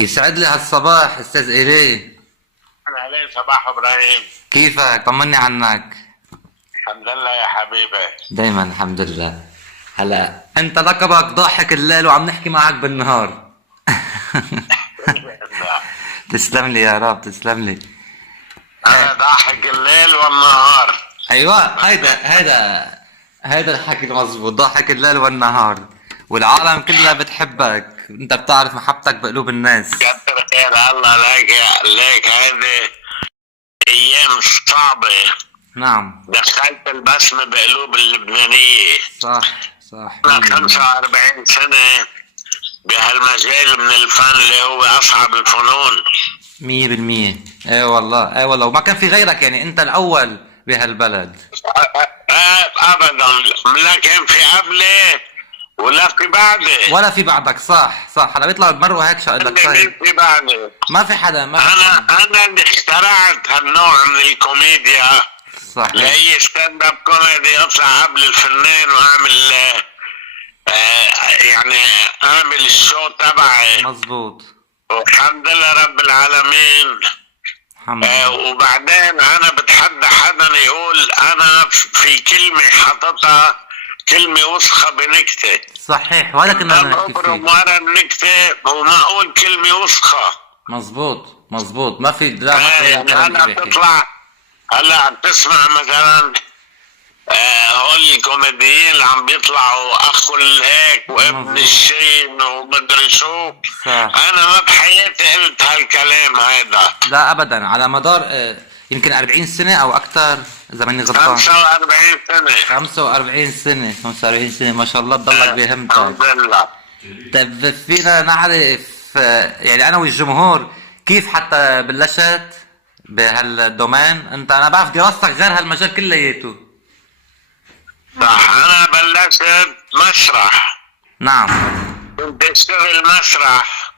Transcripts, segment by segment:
يسعد لي هالصباح استاذ ايلي. عليه صباح ابراهيم. كيفك؟ طمني عنك. الحمد لله يا حبيبي. دايما الحمد لله. هلا انت لقبك ضاحك الليل وعم نحكي معك بالنهار. تسلم لي يا رب، تسلم لي. انا ضاحك الليل والنهار. ايوه، هيدا الحكي المظبوط، ضاحك الليل والنهار، والعالم كلها بتحبك، انت بتعرف محبتك بقلوب الناس. كتر خير الله لك هذه ايام صعبه. نعم. دخلت البسمه بقلوب اللبنانيه. صح صح. انا 45 سنه بهالمجال من الفن اللي هو اصعب الفنون. 100%. اي والله، اي والله، وما كان في غيرك، يعني انت الاول بهالبلد. ابدا، لا كان في قبلي ولا في بعدي ولا في بعدك. صح صح. هلا بيطلع بمروا هيك شقلك. ولا طيب في بعدي. ما في حدا، ما في انا حدا. انا اللي اخترعت هالنوع من الكوميديا. صحيح. لاي ستاند اب كوميدي اطلع قبل الفنان واعمل يعني اعمل الشو تبعي. مزبوط. والحمد لله رب العالمين. الحمد لله. وبعدين انا بتحدى حدا يقول انا في كلمة حطتها كلمة وسخة بنكتة. صحيح، ولا كنا أنا نحكي عمره فيك. مرة بنكتة وما اقول كلمة وسخة. مزبوط مزبوط، ما في، لا ما في يعني كلام هلا إباحي. بتطلع، هلا بتسمع مثلا هول الكوميديين اللي عم بيطلعوا اخو هيك وابن مظبوط. الشين ومدري شو. صح. انا ما بحياتي قلت هالكلام هذا. لا ابدا، على مدار يمكن 40 سنة او اكثر اذا ماني غلطان. 45 سنة. 45 سنة، 45 سنة، ما شاء الله تضلك بهمتك. الحمد لله. طيب فينا نعرف يعني انا والجمهور كيف حتى بلشت بهالدومين؟ انت انا بعرف دراستك غير هالمجال كلياته. صح، انا بلشت مسرح. نعم. كنت اشتغل مسرح.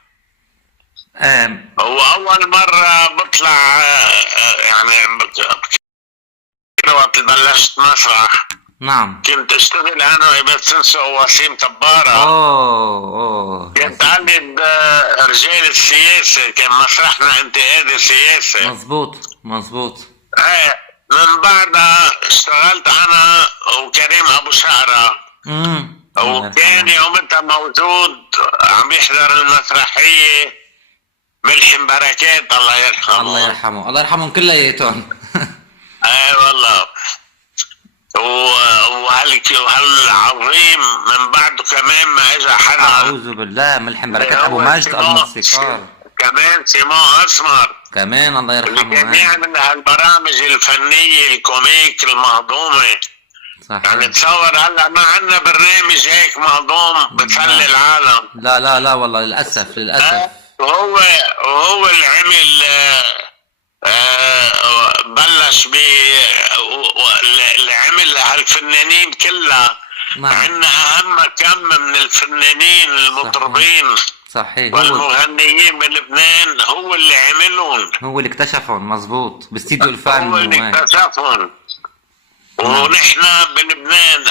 آم، واول مرة بطلع يعني وقت بلشت مسرح نعم. كنت اشتغل انا وابن سنسو ووسيم تبارة. اوه كنت قلد رجال السياسة، كان مسرحنا انتقادي سياسة. مزبوط مزبوط. ايه، من بعدها اشتغلت انا وكريم ابو شعرة. وكان يومتها موجود عم يحضر المسرحية ملحم بركات الله يرحمه. الله يرحمه، الله يرحمهم كلياتهم. ايه والله. وهالعظيم من بعده كمان ما اجى حدا. اعوذ بالله، ملحم بركات ابو ماجد الموسيقار. كمان سيمون اسمر كمان الله اللي كان يرحمه. يعمل هالبرامج الفنية الكوميك المهضومة. يعني صحيح. تصور هلا ما عندنا برنامج هيك مهضوم بتسلي العالم. لا لا لا والله، للاسف للاسف. وهو اللي عمل بلش ب اللي عمل هالفنانين كلها. نعم. عندنا اهم كم من الفنانين المطربين صحيح. والمغنيين بلبنان هو اللي عملهم. هو اللي اكتشفهم. مزبوط، باستديو الفن. هو اللي اكتشفهم. ونحن بلبنان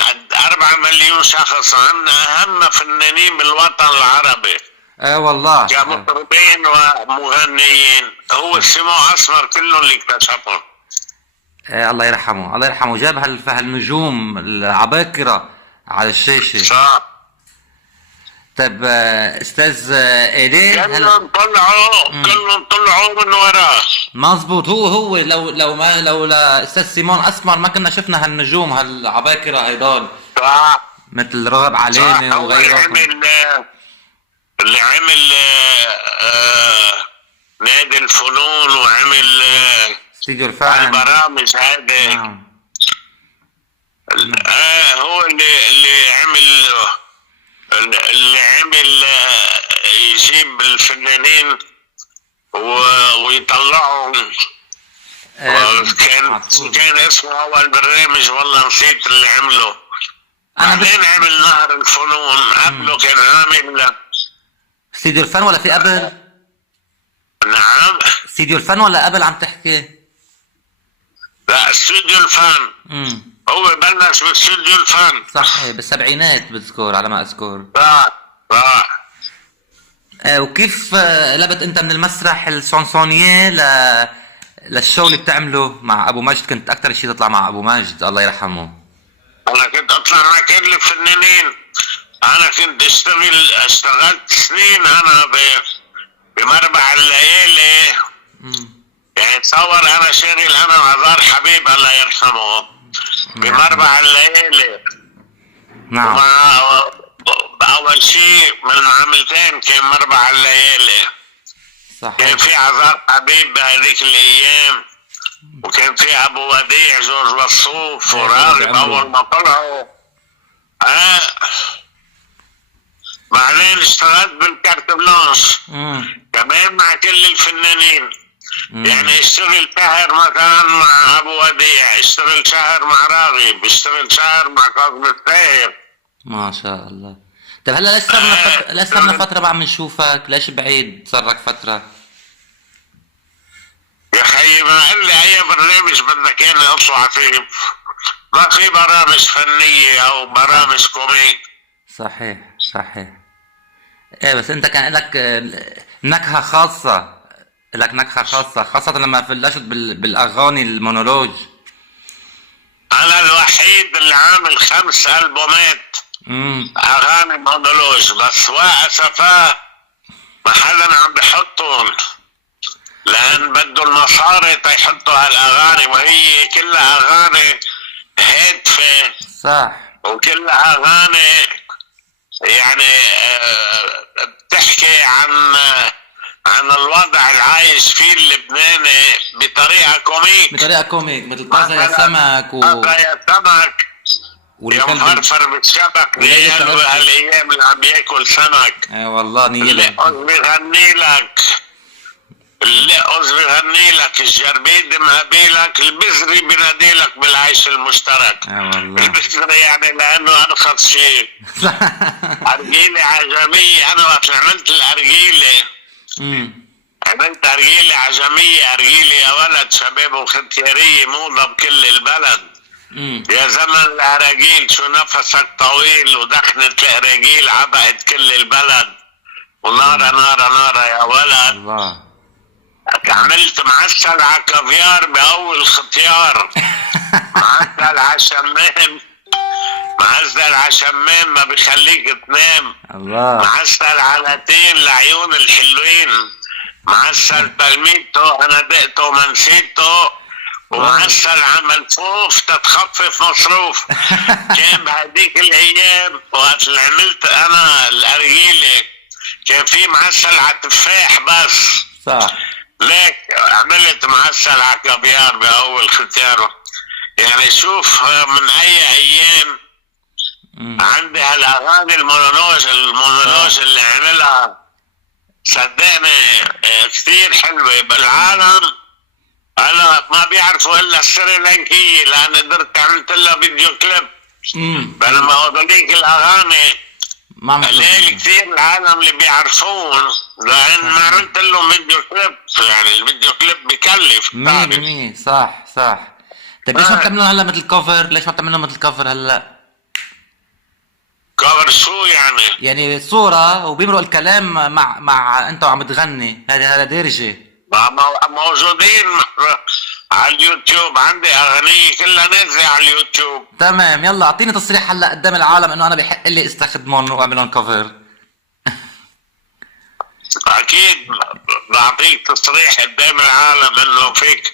4 مليون شخص، عندنا اهم فنانين بالوطن العربي. والله. كمطربين ومغنيين. هو سيمون اسمر كلهم اللي اكتشفهم. الله يرحمه، الله يرحمه، جاب هالنجوم العباقرة على الشاشة. صح. طيب استاذ ايلي، كلهم طلعوا من وراه. مزبوط. هو لو لا استاذ سيمون اسمر ما كنا شفنا هالنجوم هالعباقرة هيدول. صح. مثل رغب عليني وغيرهم. اللي عمل نادي الفنون وعمل استديو الفن. البرامج هذه. نعم. هو اللي عمل يجيب الفنانين ويطلعهم. كان اسمه اول برنامج والله نسيت اللي عمله. بعدين عمل نهر الفنون. قبله كان عامل استديو الفن ولا في قبل؟ نعم. استديو الفن ولا قبل عم تحكي؟ لا، استوديو الفن. هو بلش باستوديو الفن. صح، بالسبعينات بذكر على ما اذكر. صح صح. وكيف قلبت انت من المسرح الشانسونييه للشو اللي بتعمله مع ابو ماجد؟ كنت اكثر شيء تطلع مع ابو ماجد الله يرحمه. انا كنت اطلع مع كل الفنانين. انا كنت اشتغلت سنين انا بمربع الليالي. يعني تصور انا شاغل انا وعذار حبيب الله يرحمه بمربع الليالي. نعم. اول شيء من عملتين كان مربع الليالي. صحيح. كان في عذار حبيب بهذيك الايام، وكان في ابو وديع جورج وصوف وراغب اول ما طلعوا. بعدين اشتغلت بالكارت بلانش كمان مع كل الفنانين. يعني اشتغل شهر مثلا مع ابو وديع، اشتغل شهر مع راغب، اشتغل شهر مع كاظم الطاهر. ما شاء الله. طيب هلا ليش صار لنا فترة ما عم نشوفك؟ ليش بعيد صار لك فترة؟ يا خيي ما قال لي اي برنامج بدك اياني اطلع فيه؟ ما في برامج فنية او برامج كوميك. صحيح صحيح. ايه بس انت كان لك نكهة خاصة، لك نكهة خاصة خاصة لما بلشت بالاغاني المونولوج. انا الوحيد اللي عامل 5 ألبومات اغاني مونولوج، بس واسفاه ما حدا عم بحطهم لان بده المصاري تيحطوا هالاغاني، وهي كلها اغاني هادفه. صح. وكلها اغاني يعني بتحكي عن الوضع العايش فيه اللبناني بطريقه كوميك. بطريقة كوميك مثل طازة يا سمك طازة يا سمك، يا والكلب مفرفر بالشبك نيال بهالايام اللي عم ياكل سمك. اي والله نيال. اللقص بيغني لك، اللقص بيغني لك، الجربيد مقابلك، البزري بينادي لك بالعيش المشترك. اي والله. البزري يعني لانه ارخص شيء. ارجيلة عجمية. انا وقت عملت الارجيلة عملت ارجيلة عجمية، ارجيلة يا ولد شباب وختيارية موضة بكل البلد. يا زمن الاراجيل شو نفسك طويل، ودخنة الاراجيل عبقت كل البلد، ونارة نارة نارة يا ولد. الله. عملت معسل على كافيار باول ختيار. معسل على شمام، معسل على شمام ما بيخليك تنام. الله. معسل على تين لعيون الحلوين، معسل بالميتو انا دقته وما نسيته، ومعسل على ملفوف تتخفف مصروف. كان بهديك الايام وقت اللي عملت انا الارجيله كان في معسل على تفاح بس. صح. ليك عملت معسل على كافيار باول ختياره. يعني شوف من اي ايام عندي هالاغاني المونولوج اللي عملها صدقني كثير حلوه بالعالم. انا ما بيعرفوا الا السريلانكيه لان قدرت عملت لها فيديو كليب. بينما هذوليك الاغاني قليل كثير العالم اللي بيعرفون، لان ما عملت لهم فيديو كليب. يعني الفيديو كليب بكلف 100%. صح صح. طيب ليش ما بتعملون هلا مثل كفر؟ ليش ما بتعملون مثل كفر هلا؟ كفر شو يعني؟ يعني صورة وبيمرق الكلام مع انت وعم تغني، هذا دارجة. موجودين على اليوتيوب، عندي اغنية كلها نازلة على اليوتيوب. تمام، يلا اعطيني تصريح هلا قدام العالم انه انا بحق لي استخدمهم واعملهم كفر. اكيد بعطيك تصريح قدام العالم انه فيك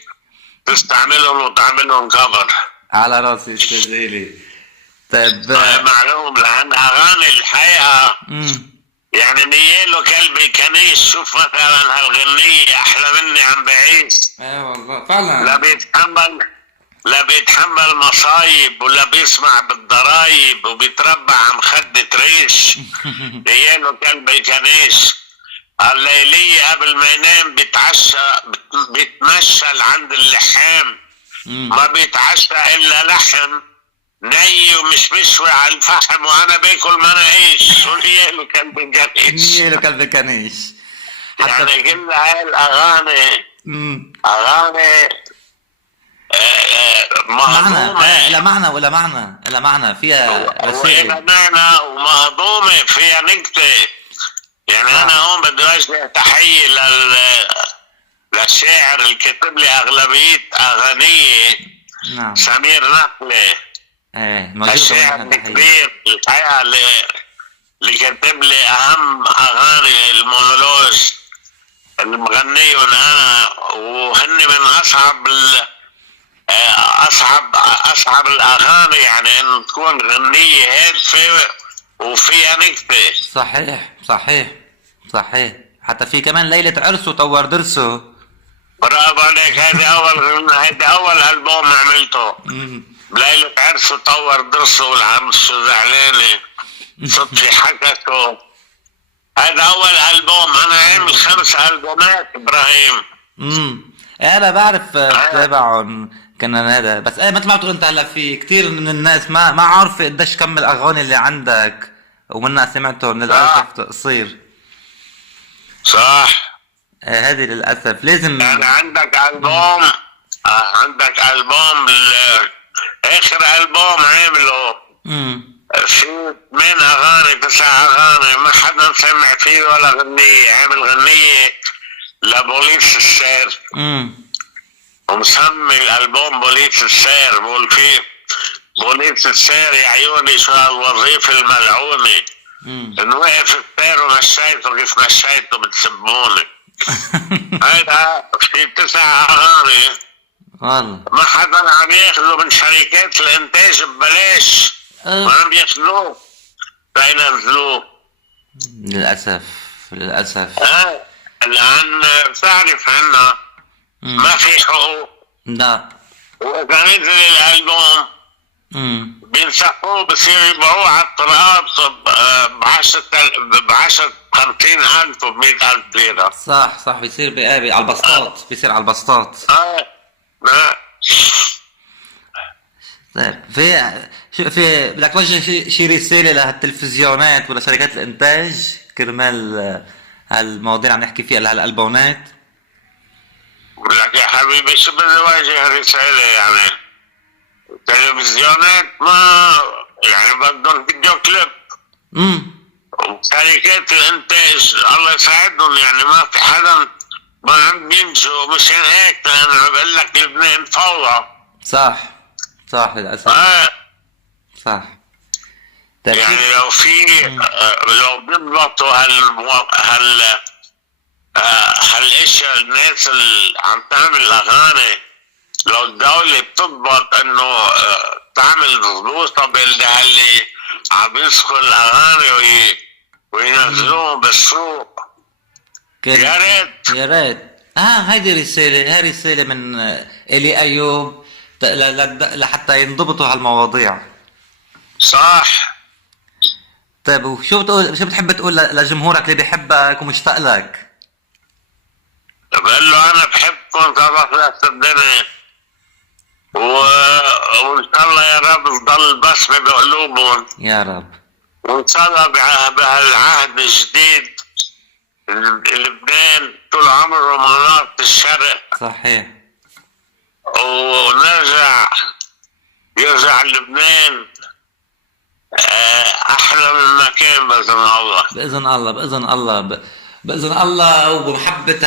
تستعملهم وتعملهم كفر. على راسي استاذ إلي. طيب معلوم، لان اغاني الحقيقة يعني نياله كلبي كنيس. شوف مثلا هالغنية احلى مني عم بعيش. اي والله فعلا. لا بيتحمل مصايب ولا بيسمع بالضرايب، وبيتربع عم خدة ريش. نياله كلبي كنيس. الليلية قبل ما ينام بيتمشى عند اللحام. ما بيتعشى الا لحم ني ومش مشوي على الفحم، وانا باكل مناقيش. ونياله كلب الكنيش. نياله كلب الكنيش. يعني كل هاي الاغاني اغاني معنى لا معنى ولا معنى، لا معنى فيها رسائل، وإلى معنى ومهضومة فيها نكتة. يعني انا هون بدي اوجه تحيه للشاعر اللي كتب لي اغلبيه اغانيه، نعم. سمير نقله. ايه موجود الشاعر ونحن تحية. الكبير الحقيقه اللي كتب لي اهم اغاني المونولوج اللي مغنيهم انا، وهن من اصعب الاغاني، يعني ان تكون غنية هادفة وفيها نكتة. صحيح صحيح صحيح. حتى في كمان ليلة عرسه طور درسه. برافو عليك. هيدي اول البوم عملته، ليلة عرسه طور درسه والعرس شو زعلانة صدفة حكته. هذا اول البوم. انا عامل 5 البومات ابراهيم. انا بعرف بتابعهم كنا هذا، بس ايه مثل ما بتقول انت هلا في كثير من الناس ما عارفه قديش كم الاغاني اللي عندك، ومنها سمعتهم للاسف تقصير. صح. هذه للاسف لازم. يعني عندك البوم، اخر البوم عامله في 8 اغاني 9 اغاني ما حدا سمع فيه ولا غنية. عامل غنية لبوليس السير، ومسمي الالبوم بوليس السير، بقول فيه بوليس السير يا عيوني شو هالوظيفة الملعونة، ان وقف السير ومشيته كيف مشيته بتسبوني. هيدا في 9 اغاني والله ما حدا عم ياخذوا من شركات الانتاج ببلاش، ما عم ياخذوه بينزلوه للاسف للاسف. لان بتعرف عنا ما في حقوق. لا. واذا نزل الالبوم بينسحبوه، بصير يبيعوه على الطرقات ب10 50,000 و100,000 ليرة. صح صح. بيصير على البسطات، بيصير على البسطات. طيب في بدك توجه شي رسالة لهالتلفزيونات ولا شركات الانتاج كرمال هالمواضيع اللي عم نحكي فيها لهالالبومات؟ لك يا حبيبي شو بدي واجه رسالة؟ يعني التلفزيونات ما يعني بدهم فيديو كليب. وشركات الانتاج الله يساعدهم، يعني ما في حدا ما عم بينجوا. مشان هيك انا بقول لك لبنان فوضى. صح صح للاسف. صح. يعني لو بيضبطوا هالاشياء، الناس اللي عم تعمل اغاني، لو الدولة بتضبط انه تعمل ضبوطة باللي عم يسخوا الاغاني وينزلوهم بالسوق، يا ريت يا ريت. هيدي رسالة، هاي رسالة من إلي أيوب لحتى ينضبطوا هالمواضيع. صح. طيب وشو بتحب تقول لجمهورك اللي بيحبك ومشتاق لك؟ بقول له انا بحبكم كرفلة الدنيا، وان شاء الله يا رب تضل البسمة بقلوبهم يا رب، وان شاء الله بهالعهد الجديد لبنان طول عمره منارة الشرق. صحيح. يرجع لبنان احلى من ما كان باذن الله. باذن الله باذن الله باذن الله، وبمحبة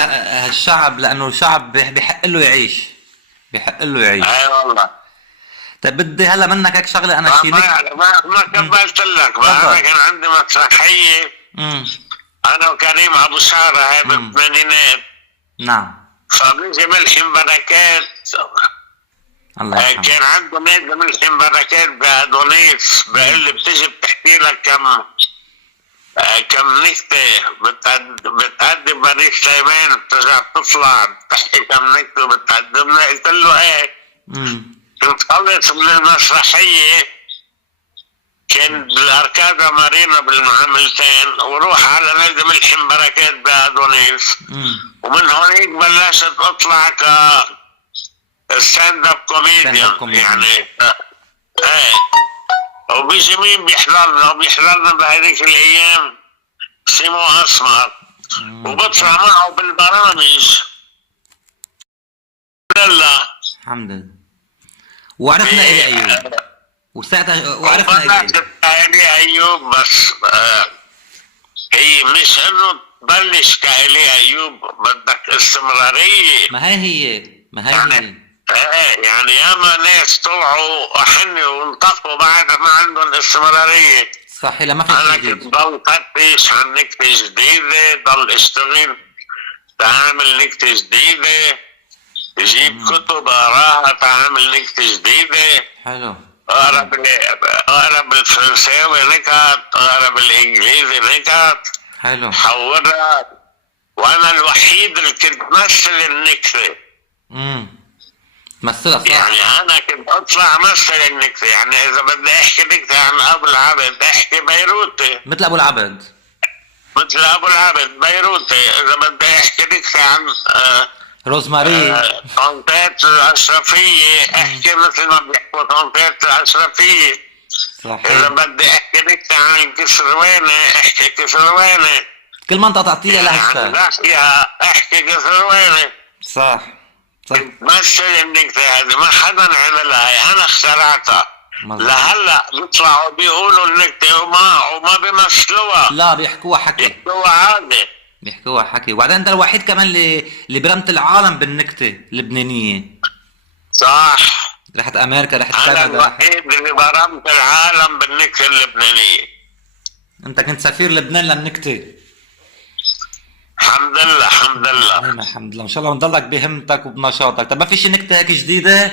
هالشعب، لانه الشعب بحق له يعيش، بحق له يعيش. اي والله. طيب بدي هلا منك هيك شغله انا شيلك. ما كملت لك بقى. انا كان عندي مسرحيه انا وكريم ابو شارة هاي بالثمانينات. نعم. فبيجي ملحم بركات. الله يرحمه. كان عنده نادي ملحم بركات بادونيس، بقول لي بتيجي بتحكي لك كم نكتة بتقدم بني سليمان، بترجع بتطلع بتحكي كم نكتة بتقدمنا. قلت له ايه. كنت خلص من المسرحية، كان بالاركادا مارينا بالمعاملتين، وروح على نادي ملحم بركات بادونيس. ومن هونيك بلشت اطلع ك ستاند اب كوميديان يعني. ايه. وبيجي مين بيحضرنا بهذيك الايام؟ سيمو اسمر، وبطلع معه بالبرامج. الحمد لله. وعرفنا إلي أيوب، وساعتها وعرفنا إلي أيوب بس هي مش انه تبلش كإلي ايوب، بدك استمرارية. ما هي ما هي ايه يعني ياما ناس طلعوا حني وانطفوا بعد ما عندهم استمرارية. صح، لا ما في انا شيء كنت جديد. ضل فتش عن نكتة جديدة، ضل اشتغل تعمل نكتة جديدة، جيب كتب اقراها تعمل نكتة جديدة، حلو. اقرا بالفرنساوي نكت، اقرا بالانجليزي نكت، حلو. حورها. وانا الوحيد اللي كنت مثل النكتة. مثلها صح. يعني انا كنت اطلع مثل النكتة، يعني اذا بدي احكي نكتة عن ابو العبد احكي بيروتي مثل ابو العبد. مثل ابو العبد بيروتي، اذا بدي احكي نكتة عن روزماري. طنطات الاشرفية احكي مثل ما بيحكوا طنطات الاشرفية. اذا صحيح. بدي احكي نكتة عن الكسروانة احكي كسروانة. كل منطقة تعطيها عن لهجتها. داحية احكي كسروانة. صح صح. مثل النكتة هذه ما حدا عملها، هي انا اخترعتها. مظبوط. لهلا بيطلعوا بيقولوا النكتة وما بيمثلوها، لا بيحكوها حكي. بيحكوها عادي. بيحكوها حكي، وبعدين انت الوحيد كمان اللي برمت العالم بالنكتة اللبنانية. صح، رحت امريكا، رحت انا كندا، الوحيد اللي برمت العالم بالنكتة اللبنانية. انت كنت سفير لبنان للنكتة. الحمد لله الحمد لله. نعم الحمد لله، ان شاء الله نضلك بهمتك وبنشاطك. طب ما في شي نكتة هيك جديدة؟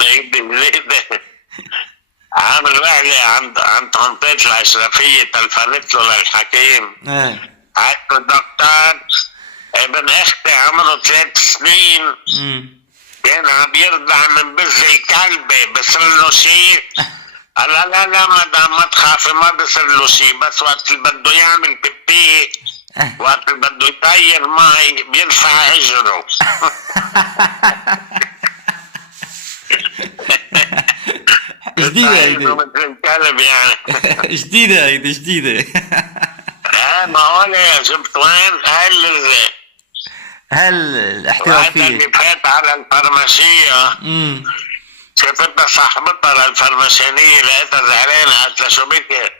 جديدة. عامل وحدة عن طنطات الأشرفية، تلفنت له للحكيم. ايه. عدت الدكتور ابن اختي عمره 3 سنين، كان عم يرضع من بز الكلبة، بصير له شيء؟ قال لا لا مدام ما تخافي ما بصير له شيء، بس وقت اللي بده يعمل بيبي وقت اللي بده يطير مي بيرفع اجره. جديدة هيدي. مثل الكلب يعني. جديدة هيدي جديدة. ما هون شفت وين هل واحدة اللي الاحترافية. فات على الفرماسية، شفتها صاحبتها للفرماسيانية لقيتها زعلانة، قالت لها شو بك؟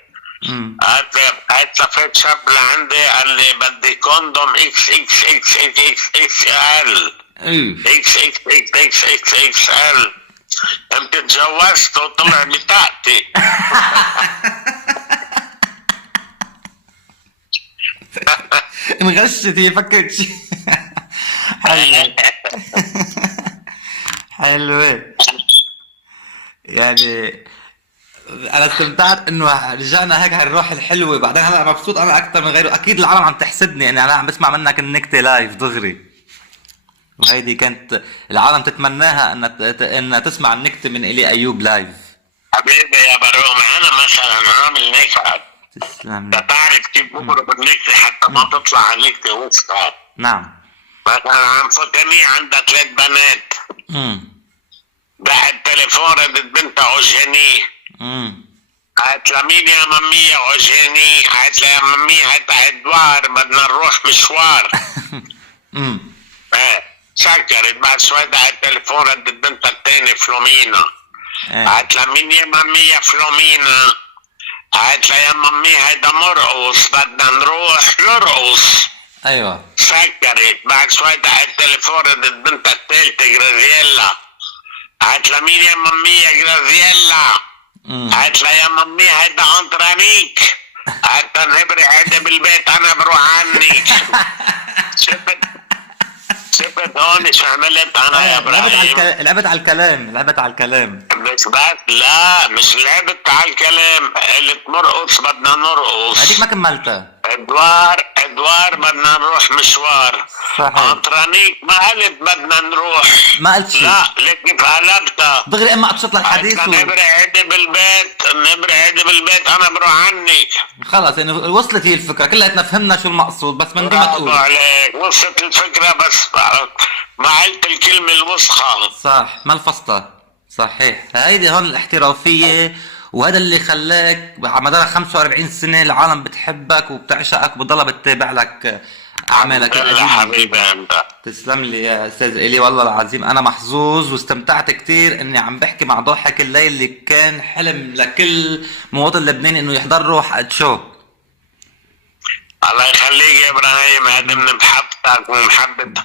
قالت لها فات شاب لعندي قال لي بدي كوندوم اكس اكس اكس اكس اكس ال اكس اكس اكس اكس اكس اكس ال. قمت اتجوزت وطلع بطاقتي. انغشت، هي فكرت شي. حلوة. حلوة. يعني انا استمتعت انه رجعنا هيك هالروح الحلوة. بعدين هلا مبسوط انا اكثر من غيره. اكيد العالم عم تحسدني، يعني انا عم بسمع منك النكتة لايف دغري، وهيدي كانت العالم تتمناها انها تسمع النكتة من الي ايوب لايف. حبيبي يا برومة، انا مثلا عامل نكت، تسلم. تعرف كيف بضرب النكتة حتى ما تطلع النكتة وسطها. نعم. مثلا عم فتني عندها 3 بنات، بعد تليفون ردت بنتها اجاني، قالت لها مين يا ممي اجاني؟ قالت لها يا ممي هيدا ادوار بدنا نروح مشوار. سكرت، بعد شوي دعت التليفون ردت بنتها الثانية فلومينا، قالت لها مين يا ممي يا فلومينا؟ قالت لها يا ممي هيدا مرقص بدنا نروح نرقص. ايوه. سكرت، بعد شوي دعت التليفون ردت بنتها الثالثة جرازييلا، قالت لها مين يا ممي يا جرازييلا؟ قالت لها يا ممي هيدا انطرانيك. قالت لها نبري هيدا بالبيت انا بروح عنك. شفت هون شو عملت انا يا ابراهيم؟ لعبت على الكلام، لعبت على الكلام. بس لا مش لعبت على الكلام، قلت مرقص بدنا نرقص. هذيك ما كملتها. ادوار بدنا نروح مشوار. صحيح. انطرانيك ما قلت بدنا نروح، ما قلت شيء. لا لكن قلبتها دغري اما ابسط الحديث نبري عيدي بالبيت انا بروح عنك. خلص يعني وصلت هي الفكره، كلياتنا فهمنا شو المقصود، بس من دون ما تقول. عليك وصلت الفكره، بس ما قلت الكلمه الوسخى. صح، ما الفصطة. صحيح. هيدي هون الاحترافيه، وهذا اللي خلاك على مدار 45 سنه العالم بتحبك وبتعشقك وبتضلها بتتابع لك اعمالك يلا القديمة حبيبي الجديدة. انت. تسلم لي يا استاذ الي، والله العظيم انا محظوظ واستمتعت كتير اني عم بحكي مع ضاحك الليل، اللي كان حلم لكل مواطن لبناني انه يحضر له شو. الله يخليك يا ابراهيم، هذه من محبتك ومحبة.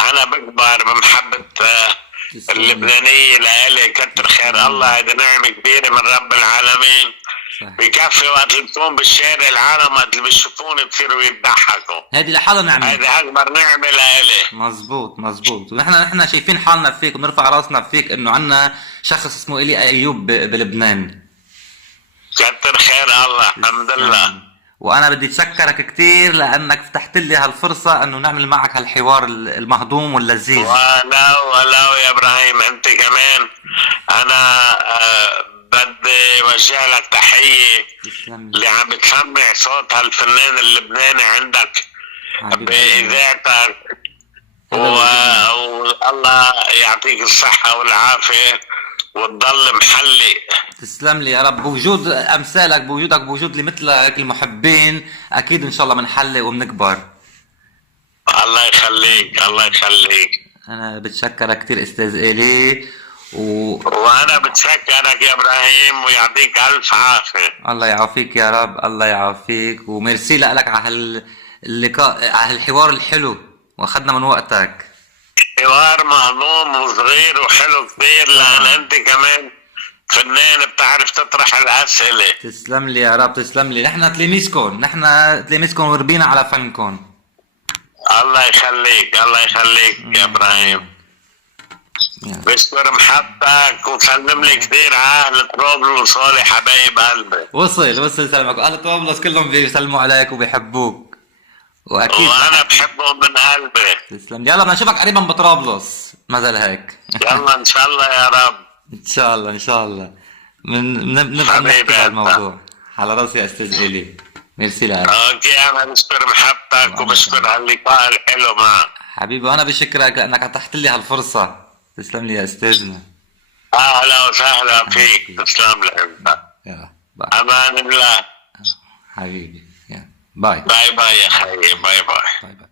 انا بكبر بمحبة تسلم لي. اللبنانية لإلي، كتر خير الله، هذه نعمة كبيرة من رب العالمين. صح. بكفي وقت اللي بكون بالشارع العالم وقت اللي بيشوفوني بصيروا يضحكوا، هذه لحالها نعمة. هذه اكبر نعمة لإلي. مزبوط مزبوط، ونحن شايفين حالنا فيك وبنرفع راسنا فيك انه عنا شخص اسمه الي ايوب بلبنان. كتر خير الله، الحمد لله. وانا بدي اتشكرك كتير لانك فتحت لي هالفرصة انه نعمل معك هالحوار المهضوم واللذيذ. ولو يا ابراهيم انت كمان، انا بدي اوجه لك تحية تسلم لي. اللي عم بتسمع صوت هالفنان اللبناني عندك حبيبي. بإذاعتك، هذا وجودنا. والله يعطيك الصحة والعافية وتضل محلي. تسلم لي يا رب، بوجود امثالك، بوجودك، بوجود اللي مثلك المحبين، اكيد ان شاء الله بنحلي وبنكبر. الله يخليك الله يخليك. انا بتشكرك كتير استاذ الي وانا بتشكرك يا ابراهيم ويعطيك الف عافية. الله يعافيك يا رب، الله يعافيك، وميرسي لك على هاللقاء، على هالحوار الحلو، واخدنا من وقتك. حوار مهضوم وصغير وحلو كثير، لان انت كمان فنان بتعرف تطرح الاسئلة. تسلم لي يا رب، تسلم لي، نحن تلاميذكم وربينا على فنكم. الله يخليك الله يخليك يا ابراهيم. يلا. بشكر محبتك وسلم لي كثير على اهل طرابلس وصالح حبايب قلبي. وصل سلامك، اهل طرابلس كلهم بيسلموا عليك وبيحبوك، واكيد وانا بحبهم من قلبي. تسلم لي. يلا بدنا نشوفك قريبا بطرابلس، ما زال هيك. يلا ان شاء الله يا رب. ان شاء الله ان شاء الله. بنبقى حبيبي نحكي أنت. هالموضوع. على راسي يا استاذ الي، ميرسي لك اوكي، انا بشكر محبتك وبشكر هاللقاء الحلو معك. حبيبي، وانا بشكرك لانك اتحت لي هالفرصه. تسلم لي يا استاذنا. اهلا وسهلا فيك، تسلم لي انت. يلا باي امان الله. حبيبي، يلا باي باي باي يا خيي، باي باي. باي باي.